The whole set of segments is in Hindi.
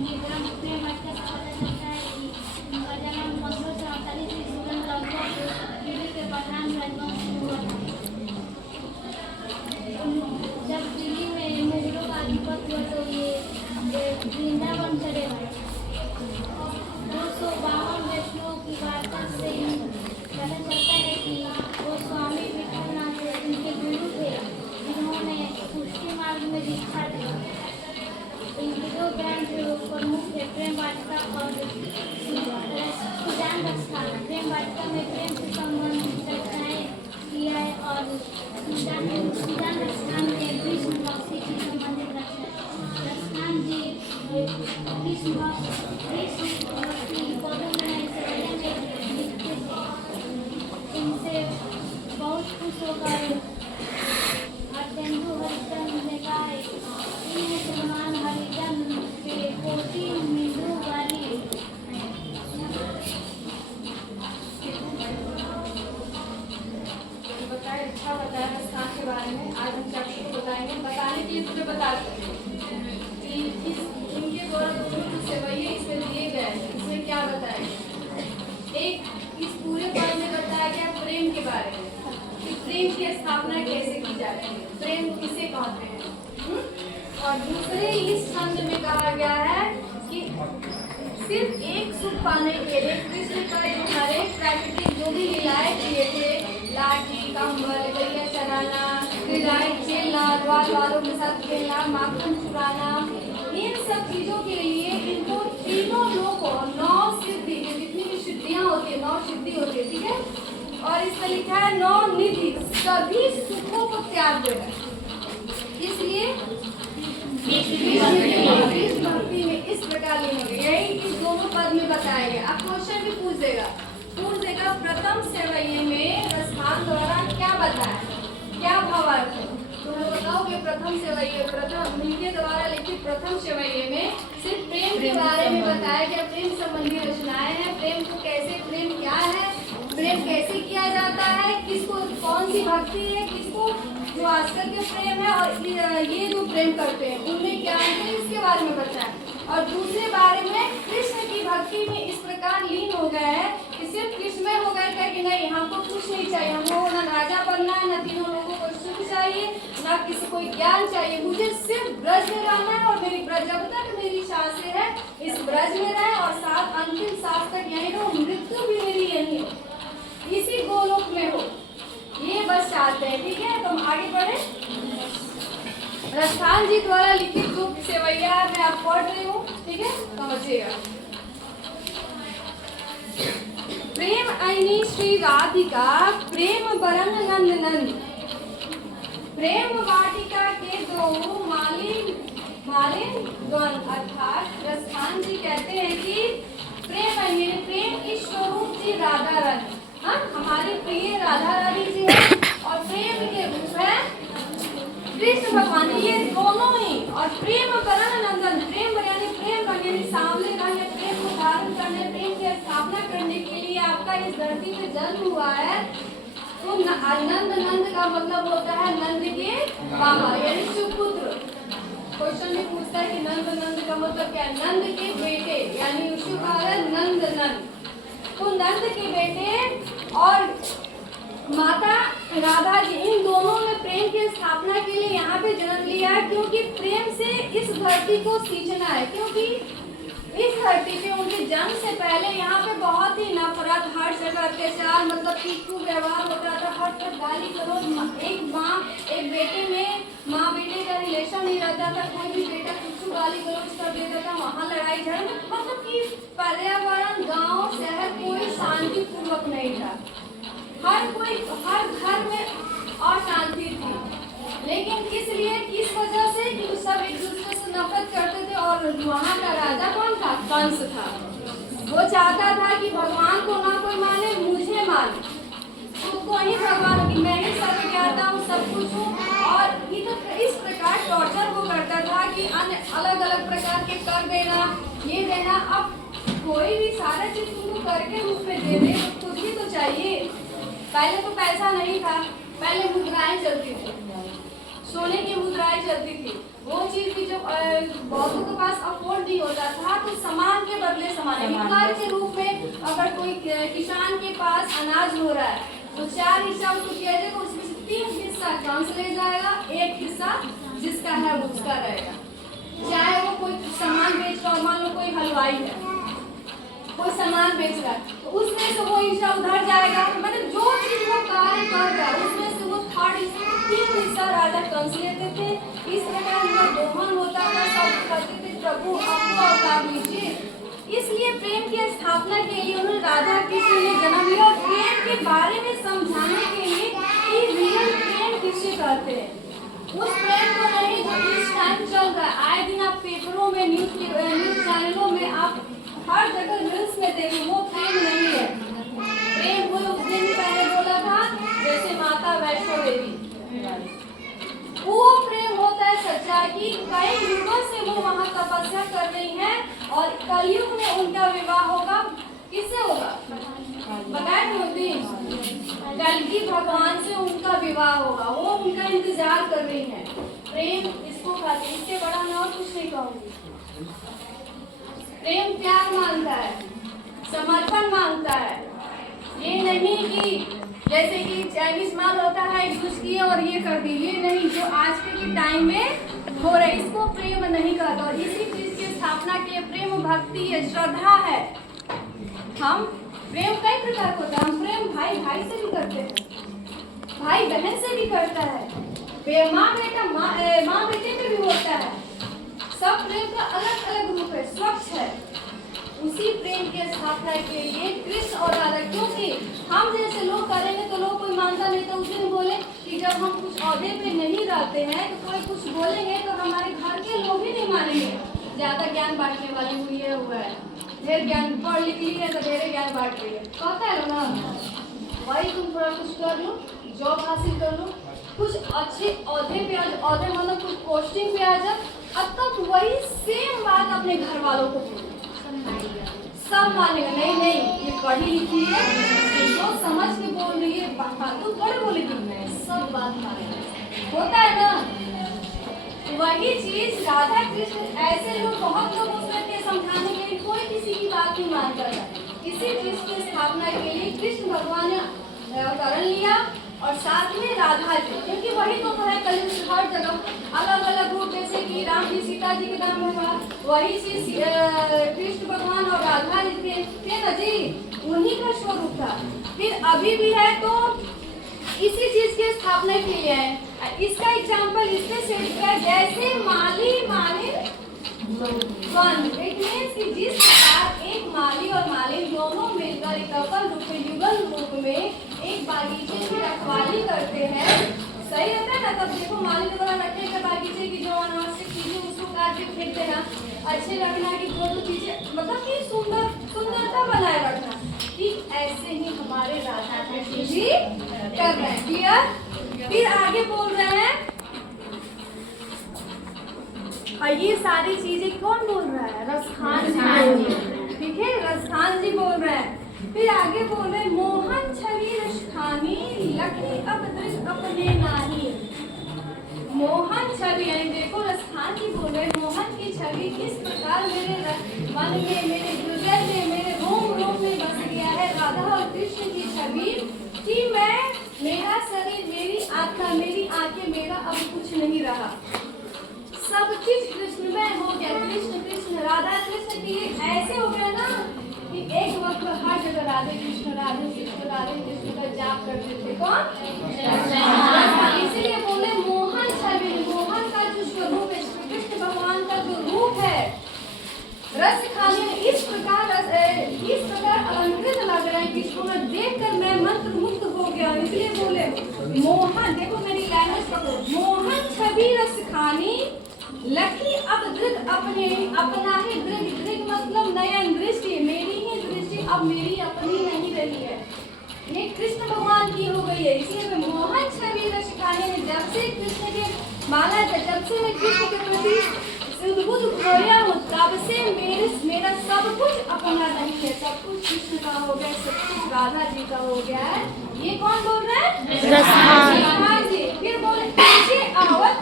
प्रेम वाटिका से पता चलता है कि उनका जन्म 1548 ईस्वी में लगभग दिल्ली के पठान राजवंश में हुआ था। जब दिल्ली में मुगलों का आधिपत्य हुआ तो ये वृंदावन चले गए। 252 व्यक्तियों की वार्ता से पता चलता है कि वो स्वामी विठलनाथ उनके गुरु थे, जिन्होंने उसके मार्ग में दीक्षा दी। इनके दो ग्रंथ प्रमुख थे, प्रेम वाटिका और सुजान रचना। प्रेम वाटिका में प्रेम से संबंधित चर्चाएं किया है और सुजान रचना में कृष्ण भक्ति से संबंधित रचना जी कृष्ण भक्ति पदों में लिखते थे। इनसे बहुत खुश होकर तेंदु हरिचंद ने कहा है मुसलमान हरिचंद के कोटि मिंदू वाली बताए। अच्छा बताया रचना के बारे में। आज हम चक्षु को बताएंगे। बताने के लिए तुझे बता सकते कि इनके द्वारा जो सेवैये इसमें दिए गए इसमें क्या बताया। एक इस पूरे पद में बताया गया प्रेम के बारे में कि प्रेम की स्थापना कैसे की जाती है, प्रेम किसे कहते हैं। और दूसरे इस छंद में कहा गया है कि सिर्फ एक सुख पाने के लिए कृष्ण का जो हरेक प्राकृतिक जो भी लीलाएं किए थे, लाठी कंबल गैया चराना, क्रीड़ाएं खेलना, द्वार वालों के साथ खेलना, माखन चुराना, इन सब चीजों के लिए इनको तीनों लोगों 9 सिद्धि, जितनी भी सिद्धियां होती है 9 सिद्धि होती है, ठीक है। और इसमें लिखा है 9 निधि, सभी सुखों को त्याग देना। इसलिए कृष्ण भक्ति में इस प्रकार लीन हो गए। यही इस दोनों पद में बताया गया। अब क्वेश्चन भी पूछ देगा प्रथम सेवैये में रसभान द्वारा क्या बताया, क्या भावार्थ है। तो बताओ कि प्रथम सेवैये, प्रथम इनके द्वारा लिखित प्रथम सेवैये में सिर्फ प्रेम के बारे में बताया गया। प्रेम संबंधी रचनाएं हैं। प्रेम को कैसे, प्रेम क्या है, प्रेम कैसे किया जाता है, किसको कौन सी भक्ति है, किसको जो आजकल के प्रेम है और ये जो प्रेम करते हैं उनमें क्या है, इसके बारे में बताया। और दूसरे बारे में कृष्ण की भक्ति में इस प्रकार लीन हो गया है कि सिर्फ कृष्ण में हो गया कि नहीं हमको कुछ नहीं चाहिए, हमको न राजा बनना है, न तीनों लोगों को सुख चाहिए, न किसी को ज्ञान चाहिए, मुझे सिर्फ ब्रज में रहना है और मेरी ब्रज जब तक मेरी सांसें है इस ब्रज में रहे और साथ अंतिम सांस तक यहीं रहो, मृत्यु भी मेरी यही हो, इसी गोलोक में हो, ये बस चाहते हैं। ठीक है, तो हम आगे बढ़े। रसभान जी द्वारा लिखित जो सेवैया मैं आप पढ़ रही हूँ, ठीक है, समझिएगा। प्रेम आईनी श्री राधिका प्रेम बरन नंद नंद। प्रेम वाटिका के दो मालिन अर्थात रसभान जी कहते हैं कि प्रेम आईनी प्रेम की स्वरूप जी राधा रानी, हाँ हमारी प्रिय राधा रानी जी है और प्रेम के रूप है कृष्ण भगवान, ये दोनों ही। और प्रेम बरन नंदन, प्रेम यानी सामने रहने, प्रेम को धारण करने, प्रेम की स्थापना करने के लिए आपका इस धरती पे जन्म हुआ है। तो नंद नंद का मतलब होता है नंद के बाबा यानी सुपुत्र। क्वेश्चन में पूछता है कि नंद नंद का मतलब क्या है, नंद के बेटे यानी उसको कहा है नंद नंद। तो नंद के बेटे और माता राधा जी, इन दोनों ने प्रेम की स्थापना के लिए यहाँ पे जन्म लिया है, क्योंकि प्रेम से इस धरती को सींचना है। क्योंकि इस धरती पे उनके जन्म से पहले यहाँ पे बहुत ही नफरत, हर जगह अत्याचार, मतलब पीछू व्यवहार होता था, हर तरफ गाली गलौज। एक माँ एक बेटे में माँ बेटे का रिलेशन नहीं रहता था, कोई भी बेटा पीछू गाली गलौज कर देता था, वहाँ लड़ाई झगड़ा, मतलब कि पर्यावरण गाँव शहर कोई शांति पूर्वक नहीं था। हर घर में अशांति थी। लेकिन किस लिए, किस वजह से कि सब एक दूसरे से नफरत करते थे। और वहाँ का राजा कौन था, कंस था। वो चाहता था कि भगवान को ना कोई माने, मुझे माने, उसको ही भगवान की मैं ही सब ज्ञाता हूँ, सब कुछ हूँ। और इस प्रकार टॉर्चर वो करता था कि अन्य अलग अलग प्रकार के कर देना, ये देना। अब कोई भी सारा चीज तुमको करके रूप में दे दे, कुछ भी तो चाहिए। पहले तो पैसा नहीं था, पहले मुद्राएं चलती थी, सोने की मुद्राएं चलती थी, वो चीज भी जो बहुतों के पास अफोर्ड नहीं होता था, तो सामान के बदले सामान उपहार के रूप में अगर कोई किसान के पास अनाज हो रहा है तो 4 हिस्सा उसको दिया जाएगा, उसमें से 3 हिस्सा कंस ले जाएगा, 1 हिस्सा जिसका है वो उसका रहेगा। चाहे वो कोई सामान बेच रहा हो, मान लो कोई हलवाई है, कोई सामान बेच रहा है, तो उसमें से वो हिस्सा उधर जाएगा, मतलब जो चीज वो कार्य कर रहा है उसमें से वो 3 हिस्सा राजा कंस लेते थे। इस प्रकार उनका दोहन होता था, सब कहते थे प्रभु आपको अवतार लीजिए। इसलिए प्रेम की स्थापना के लिए उन्होंने राधा कृष्ण ने जन्म लिया, और प्रेम के बारे में समझाने के लिए कि रियल प्रेम किसे कहते हैं, उस प्रेम को नहीं जो इस टाइम चल रहा है। आए दिन आप पेपरों में, न्यूज चैनलों में आप हर जगह रील्स में देखें, वो प्रेम नहीं है। प्रेम वो उस दिन पहले बोला था, जैसे माता वैष्णो देवी, वो प्रेम होता है सच्चा की कई युगों से वो वहाँ तपस्या कर रही हैं, और कलयुग में उनका विवाह होगा। किससे होगा? बताए मोदी, कलगी भगवान से उनका विवाह होगा, वो उनका इंतजार कर रही हैं। प्रेम इसको कहते हैं, इससे बड़ा मैं और कुछ नहीं कहूँगी। प्रेम प्यार मांगता है, समर्पण मांगता है, ये नहीं कि जैसे कि चाइनीज माल होता है यूज किए और ये कर दी, ये नहीं, जो आज के टाइम में हो रहा है इसको प्रेम नहीं कहता। और इसी चीज की स्थापना की प्रेम भक्ति है, श्रद्धा है। हम प्रेम कई प्रकार का होता है, हम प्रेम भाई भाई से भी करते हैं, भाई बहन से भी करता है, माँ बेटा माँ बेटे में भी होता है। सब प्रेम का अलग अलग रूप है, स्वच्छ है। उसी प्रेम के स्थापना के लिए कृष्ण और राधा, क्योंकि हम जैसे लोग करेंगे तो लोग कोई मानता नहीं, तो उस दिन बोले कि जब हम कुछ औहदे पे नहीं रहते हैं तो कोई कुछ बोलेंगे तो हमारे घर के लोग ही नहीं मानेंगे। ज्यादा ज्ञान बांटने वाली हुई है, हुआ है, ढेर ज्ञान पढ़ लिख ली है तो ढेर ज्ञान बांट रही है, कहता है ना, वही तुम थोड़ा कुछ कर लो, जॉब हासिल कर लो, कुछ अच्छे औहदे पे आ जाओ, औहदे मतलब कुछ पोस्टिंग पे आ जाओ, अब तक वही सेम बात अपने घर वालों को बोलो, सब मानेगा। नहीं नहीं, ये पढ़ी लिखी है, जो समझ के बोल रही है, तो थोड़े बोलेगी, सब बात मानेगा, होता है ना। वही चीज राधा कृष्ण, ऐसे लोग बहुत लोग उसमें के समझाने के लिए कोई किसी की बात नहीं मानता था। इसी चीज की स्थापना के लिए कृष्ण भगवान ने अवतरण लिया, और साथ में राधा जी, क्योंकि वही तो है कलयुग से हर जगह अलग अलग रूप, जैसे कि राम जी सीता जी के नाम में हुआ, वही चीज कृष्ण भगवान और राधा जी थे ना जी, उन्हीं का स्वरूप था। फिर अभी भी है, तो इसी चीज की स्थापना के लिए है। इसका एग्जाम्पल इससे सेट किया, जैसे माली मालिन वन, इट मीन्स कि जिस प्रकार एक माली और मालिन दोनों मिलकर एक कपल रूप में, युगल रूप में एक बागीचे की रखवाली करते हैं, सही रहता है ना। तब देखो मालिन द्वारा रखने के बागीचे की जो अनावश्यक चीजें उसको काट के फेंकते हैं, अच्छे रखना की जो चीजें, मतलब कि सुंदरता बनाए रखना, ठीक ऐसे ही हमारे राधा कृष्ण जी कर रहे हैं। क्लियर? फिर आगे बोल रहे हैं, और ये सारी चीजें कौन बोल रहा है? रसखान जी, ठीक है, रसखान जी बोल रहे हैं। फिर आगे बोल रहे हैं, मोहन छवि रसखानी लखी अब दृश्य अपने नाही। मोहन छवि, यानी देखो रसखान जी बोल रहे हैं, मोहन की छवि किस प्रकार मेरे मन में, मेरे हृदय में, मेरे रोम रोम में बस गया है, राधा और कृष्ण की छवि, कि मैं, मेरा शरीर, मेरी आत्मा, मेरी आंखें, मेरा अब कुछ नहीं रहा, सब चीज कृष्णमय हो गया। कृष्ण कृष्ण राधा कृष्ण की ऐसे हो गया ना कि एक वक्त हर जगह राधे कृष्ण का जाप करते थे। कौन? इसीलिए बोले मोहन छवि, मोहन का जो स्वरूप है, कृष्ण भगवान का जो रूप है, रस खाने में इस प्रकार अलंकृत लग रहा है कि इसको मैं देखकर मैं मंत्र मुक्त हो गया। इसलिए बोले मोहन, देखो मेरी लैंग्वेज पकड़ो, मोहन छवि रस खानी लखी अब दृग अपने, अपना ही दृग, दृग मतलब नयन दृष्टि, मेरी ही दृष्टि अब मेरी अपनी नहीं रही है, ये कृष्ण भगवान की हो गई है। इसलिए मोहन छवि रस खाने में जब से कृष्ण के माला, जब से मैं कृष्ण के प्रति उद्बुद्ध खोया हूँ, तब से मेरा सब कुछ अपना नहीं है, सब कुछ कृष्ण का हो गया, सब कुछ राधा जी का हो गया है। ये कौन बोल रहा है? रसखान जी। फिर बोले अच्छी आवत,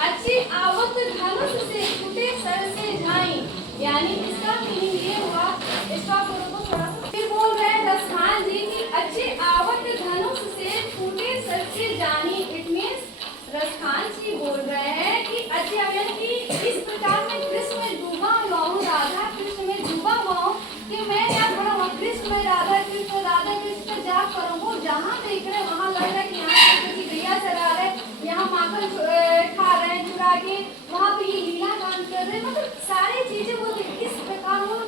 अच्छी आवत धनुष से छूटे सर से झाई, यानी इसका मीनिंग ये हुआ, स्टॉप करो तो थोड़ा सा। फिर बोल रहे हैं रसखान जी की अच्छे आवत धनुष से छूटे सर से जानी। इट मीन्स रसखान जी बोल रहे हैं कि अच्छे अवयन की इस प्रकार में कृष्ण में डूबा हुआ हूँ, राधा कृष्ण में डूबा हुआ हूँ कि मैं क्या खड़ा हुआ कृष्ण में, राधा कृष्ण पर जा करूँ। जहाँ देख रहे वहाँ लग रहा है कि यहाँ किसी गैया चरा रहे, यहाँ माखन खा रहे हैं चुरा के, वहाँ पे ये लीला गान कर रहे हैं, मतलब सारी चीजें वो इस प्रकार वो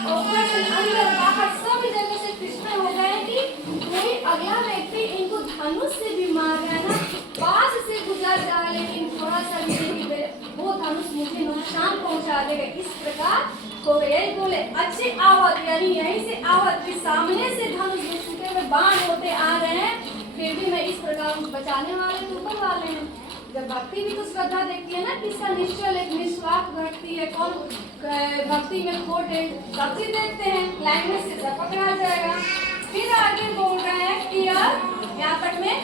अंदर बाहर सब जगह से कृष्ण हो गए कि कोई अगला व्यक्ति इनको धनुष से भी मार रहा है ना, पास से गुजर रहा है, लेकिन थोड़ा सा भी वो धनुष मुझे नुकसान पहुंचा देगा, इस प्रकार हो गया। बोले अच्छे आवत, यानी यहीं से आवत के सामने से धनुष छूटे हुए बाण होते आ रहे हैं, फिर भी मैं इस प्रकार बचाने वाले तो ऊपर वाले हैं। जब भक्ति भी तो श्रद्धा देखती है ना, किसका निश्चल एक निस्वार्थ भक्ति है, कौन भक्ति में खोट है, सब चीज देखते हैं, लैंग्वेज से सब पकड़ा जाएगा। फिर आगे बोल रहे हैं कि यहाँ तक में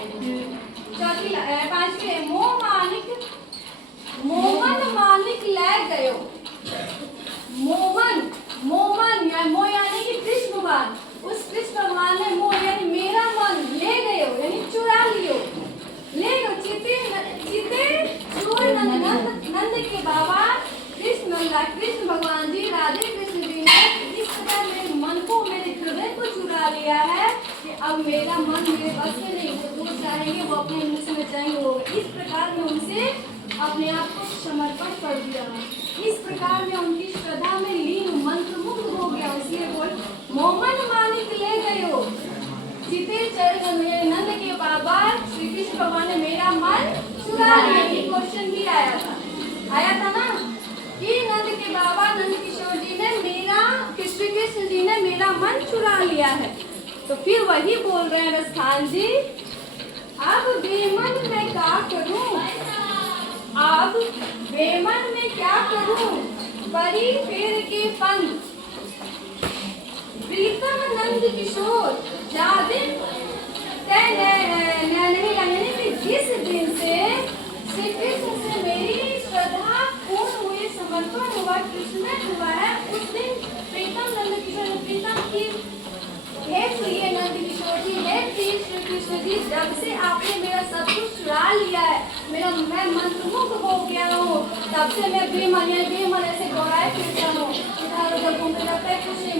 चौथी पांचवी मोह मानिक मोहन मानिक ले गयो। मोहन मोहन या मोह यानी कि कृष्ण भगवान, उस कृष्ण भगवान ने मोह यानी मेरा मन ले गयो, यानी चुरा लियो, ले गयो। चिते चोर नंद के बाबा कृष्ण भगवान जी राधे कृष्ण जी ने इस प्रकार मेरे मन को, मेरे हृदय को चुरा लिया है कि अब मेरा मन मेरे बस में नहीं, वो दूर चाहेंगे, वो अपने मुझ में चाहेंगे, वो इस प्रकार में उनसे अपने आप को समर्पण कर दिया, इस प्रकार में उनकी श्रद्धा में लीन मंत्रमुग्ध हो गया। इसलिए बोल मोहन मानिक ले गयो, चिते चरण में नंद के बाबा श्री कृष्ण भगवान ने मेरा मन चुरा लिया। ये क्वेश्चन भी आया था ना कि नंद के बाबा नंद किशोर जी ने श्री कृष्ण जी ने मेरा मन चुरा लिया है। तो फिर वही बोल रहे हैं रसखान जी, अब बेमन मैं क्या करूं, अब बेमन में क्या करूं, परी फेर के पंथ प्रीतम नंद किशोर जादिन नहीं लगने कि जिस दिन से श्री कृष्ण से मेरी श्रद्धा पूर्ण हुई, समर्पण हुआ, कृष्ण हुआ है, उस दिन प्रीतम नंद किशोर, प्रीतम की हे प्रिय नंद किशोर जी, हे प्रिय श्री कृष्ण जी, जब से आपने मेरा सब कुछ चुरा लिया है, मैं मंत्रमुग्ध हो गया हूँ, तब से मैं बेमन ऐसे गौराए फिरता हूँ, इधर उधर घूमने लगता है, कुछ नहीं,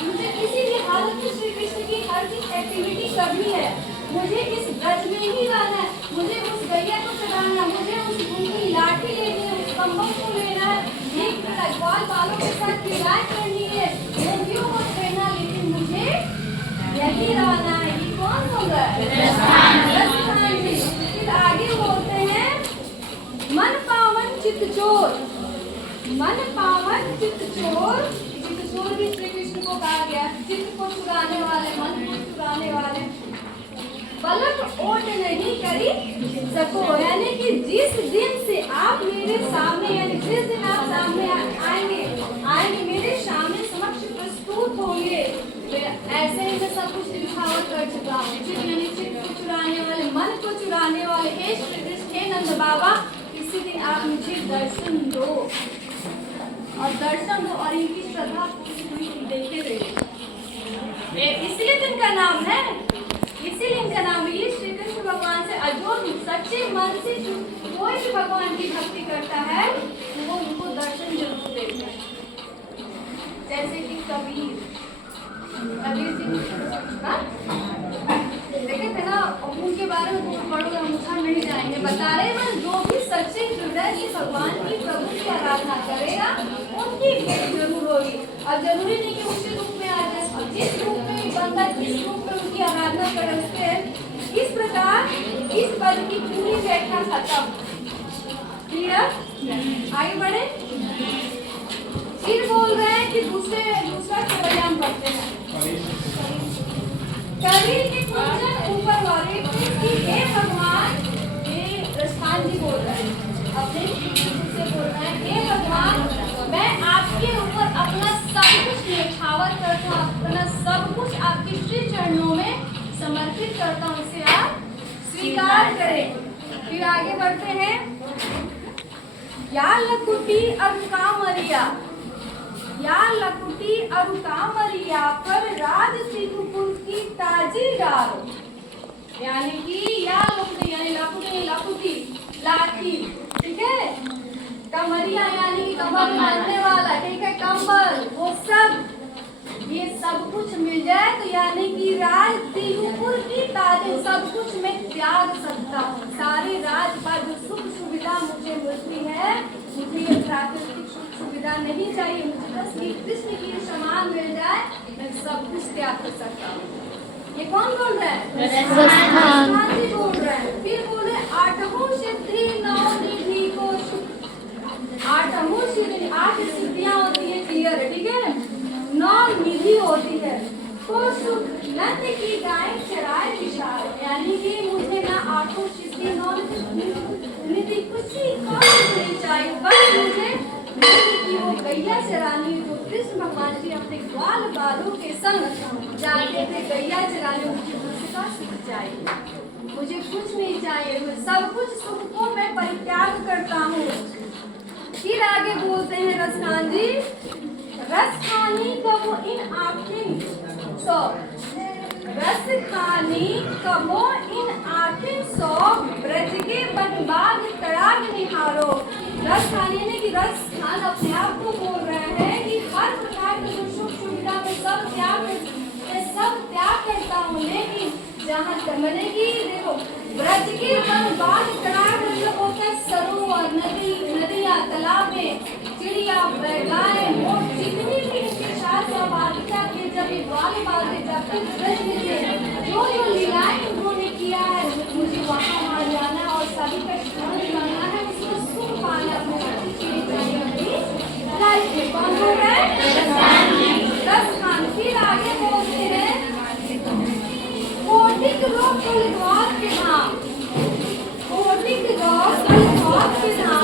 मुझे किसी भी हालत में श्री कृष्ण की हर चीज एक्टिविटी करनी है, मुझे इस ब्रज में ही रहना है, मुझे उस गैया को चढ़ाना, मुझे उस उनकी लाठी लेनी है, उस कम्बल को लेना है, एक ग्वाल बालों के साथ क्रीड़ाएं करनी है, मोतियों को पहनना, लेकिन मुझे यही रहना है। ये कौन होगा? रसखान जी। फिर आगे बोलते हैं मन पावन चित्त चोर, मन पावन चित्त चोर, चित्त चोर भी श्री कृष्ण को कहा गया, चित्त को चुराने वाले, मन को चुराने वाले। पलक ओट नहीं करी सको, यानी कि जिस दिन से आप मेरे सामने, यानी जिस दिन आप सामने आएंगे मेरे सामने समक्ष प्रस्तुत होंगे, ऐसे ही मैं सब कुछ दिखावट कर चुका हूँ। यानी चित्त को चुराने वाले, मन को चुराने वाले, हे श्री कृष्ण, हे नंद बाबा, इसी दिन आप मुझे दर्शन दो, और दर्शन दो, और इनकी श्रद्धा देखे रहे। इसलिए दिन का नाम है, इसीलिए इनका नाम है। ये श्री कृष्ण भगवान से जो सच्चे मन से कोई भी भगवान की भक्ति करता है, वो उनको दर्शन जरूर देता है। जैसे कि कबीर जी देखे थे ना, उनके बारे में तो पढ़ोगे, हम उधर नहीं जाएंगे, बता रहे हैं जो भी सच्चे हृदय से भगवान की, प्रभु की आराधना करेगा, उनकी भेंट जरूर होगी। और जरूरी नहीं कि उसी रूप में आ जाए, और जिस रूप में बंदा, जिस रूप में उनकी आराधना करे, उसके इस प्रकार इस पद की पूरी व्याख्या खत्म। क्लियर? आगे बढ़े। फिर बोल रहे हैं कि दूसरा परिणाम पढ़ते हैं। कबीर के कुंजन ऊपर वाले कि हे भगवान, ये रसखान जी बोल रहे हैं, अपने से बोल रहे हैं, हे भगवान, मैं आपके ऊपर अपना सब कुछ न्यौछावर करता हूँ, अपना सब कुछ आपके श्री चरणों में समर्पित करता हूँ, इसे आप स्वीकार करें। फिर आगे बढ़ते हैं। या लकुटी अरुकामरिया, या लकुटी अरुकामरिया पर राज तिरुपुर की ताजी डालो। यानी कि या लकुटी यानी लकुटी लाठी, ठीक है। कमरिया यानी कि कमर बांधने वाला, ठीक है, कंबल, वो सब, ये सब कुछ मिल जाए तो यानी कि राज तिरुपुर की ताजे, सब कुछ मैं त्याग सकता हूँ। सारे राज का जो सुख सुविधा मुझे मिलती है, मुझे ये प्राकृतिक सुख सुविधा नहीं चाहिए, मुझे बस ये कृष्ण की समान मिल जाए, मैं सब कुछ त्याग कर सकता हूँ। ये कौन बोल रहा है? रसखान जी बोल रहे हैं। फिर बोले आठवों सिद्धि नौ निधि को सुख। आठवों सिद्धि, 8 सिद्धियां होती है, क्लियर है, ठीक है। 9 निधि होती है, को सुख नंद की गाय चराए विशाल, यानी कि मुझे ना 8 सिद्धि 9 निधि कुछ नहीं चाहिए, बस मुझे नंद की वो गैया चरानी, जो कृष्ण भगवान जी अपने ग्वाल बालों के संग जाते थे गैया चराने, मुझे उसका सुख चाहिए, मुझे कुछ नहीं चाहिए, मैं सब कुछ सुख को मैं परित्याग करता हूँ। फिर आगे बोलते हैं रसखान जी, रसखानी कबो इन आखिन सो, रसखानी कबो इन आखिन सो, ब्रज के बनबाग तड़ाग निहारो। रसखानी ने कि रसखान अपने आप को बोल रहे हैं कि हर प्रकार की जो सुख सुविधा में सब त्याग करता हूँ, लेकिन जहाँ मैंने की देखो, ब्रज के बनबाग तड़ाग मतलब होता है सरोवर, नदियाँ, तालाबें, चिड़िया, गाय, मोर, जितनी भी इनके साथ सहभागिता के जब ये ग्वाल बांधे जाते ब्रज में जो लीलाएं उन्होंने किया है, मुझे वहाँ जाना और सभी का स्मरण करना है, उसको सुख पाना, अपने लाइफ में। कौन बोल रहा है? रसखान। फिर आगे बोलते हैं कोटिक रोग के नाम, कोटिक रोग के नाम